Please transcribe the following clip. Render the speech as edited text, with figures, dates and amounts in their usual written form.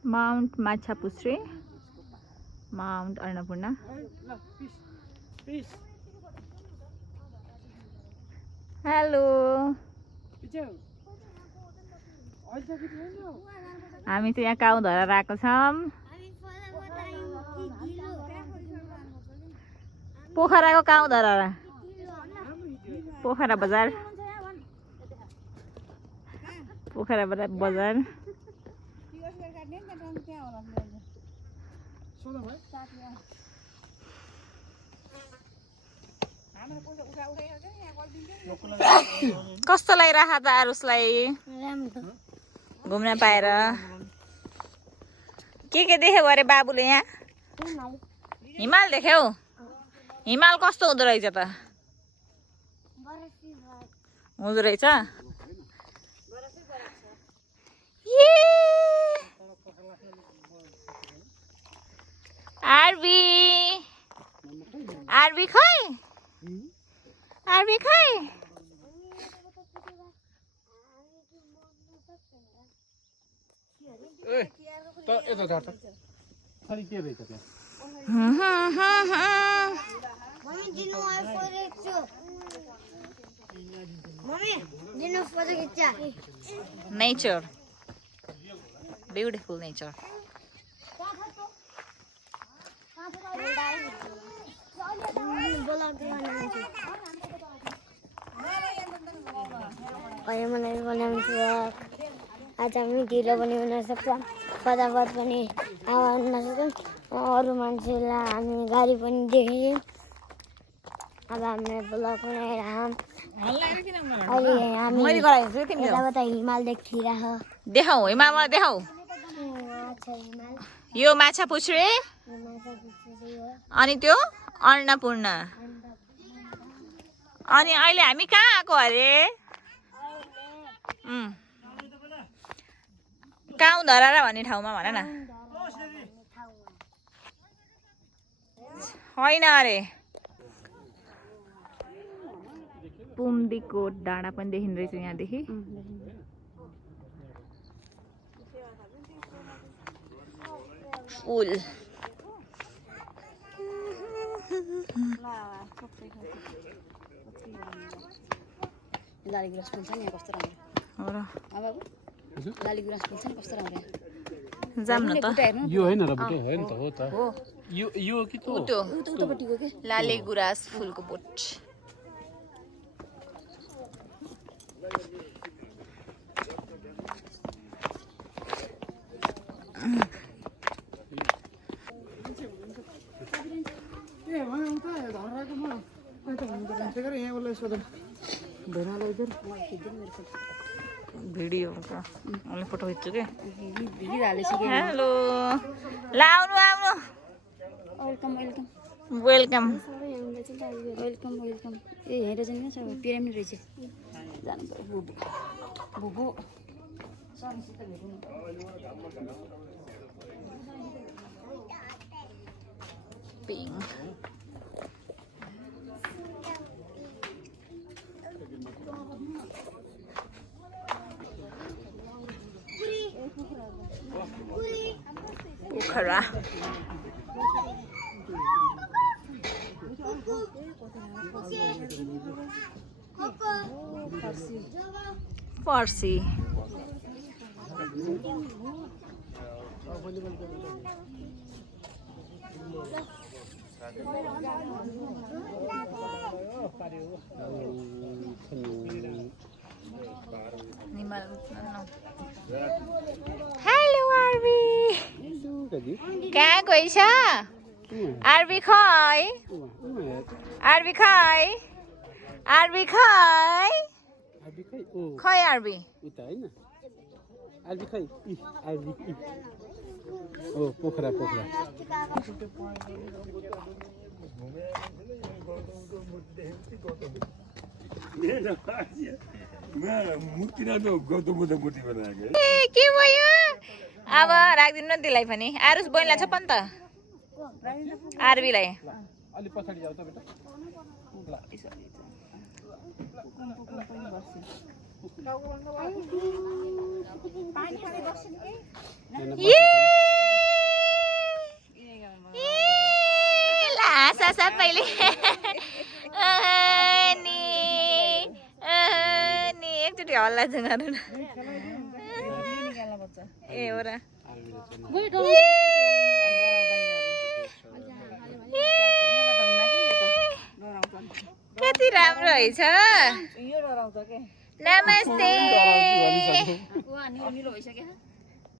Mount Machapuchare, mount Annapurna. Hello, हामी चाहिँ यहाँ काउधरा आएको छौँ। पोखराको काउधरा, पोखरा बजार, पोखरा बजार। कस्तो लागिरहेको त आरुसलाई घुम्न पाएर? के देख्यो अरे बाबुले यहाँ? हिमाल देख्यौ? हिमाल कस्तो हुँदो रहेछ त? हुँदो रहेछ? आरबी, आरबी खै? आरबी खै? Nature, beautiful nature. आज हामी ढिलो पनि हुनसक्छ, फटाफट पनि आउन सक्छौँ। अरू मान्छेलाई हामी गाडी पनि देख्यौँ। अब हामीले ब्लग बनाएर अहिले हामी यताबाट हिमाल देखिरह। देखाऊ हिमालमा, देखाऊ। यो माछापुच्छ्रे अनि त्यो अन्नपूर्ण। अनि अहिले हामी कहाँ आएको अरे? काउधरा भन्ने ठाउँमा भन न। होइन अरे, पुम्दीको डाँडा पनि देखिँदो रहेछ यहाँदेखि। फुल लालीगुराँस फुल छ नि कस्तो राम्रो हो र। अब लालीगुराँस फुल छ नि कस्तो राम्रो। जाम न त। यो हैन र बुटे हैन त हो त। हो यो कि त उतोपट्टिको के लालीगुराँस फुलको बोट। भिडियो मैले फोटो खिच्छु के। हेलो, लाउनु आउनु। Welcome welcome welcome welcome welcome. ए हेरेर चाहिँ छ पिरामिड रहेछ। जानु पर्यो बुबु बुबु। सरीसित भेट्नु। पिङ पोखरा। फारसी हेलो आरबी, कहाँ गइछ? आरबी खै? आरबी खै? आरबी खै? खै आरबी? उता हैन आरबी खै? आरबी ओ पोखरा पोखरा। के भयो? अब राख्दिनु न त्यसलाई पनि। आरुस बहिनीलाई छ पनि त आरबीलाई। अलि पछाडी जाऊ त बेटा। ये सबैले नि एकचोटि हल्ला चाहिँ गरौँ न ए हो र कति राम्रो रहेछ नमस्ते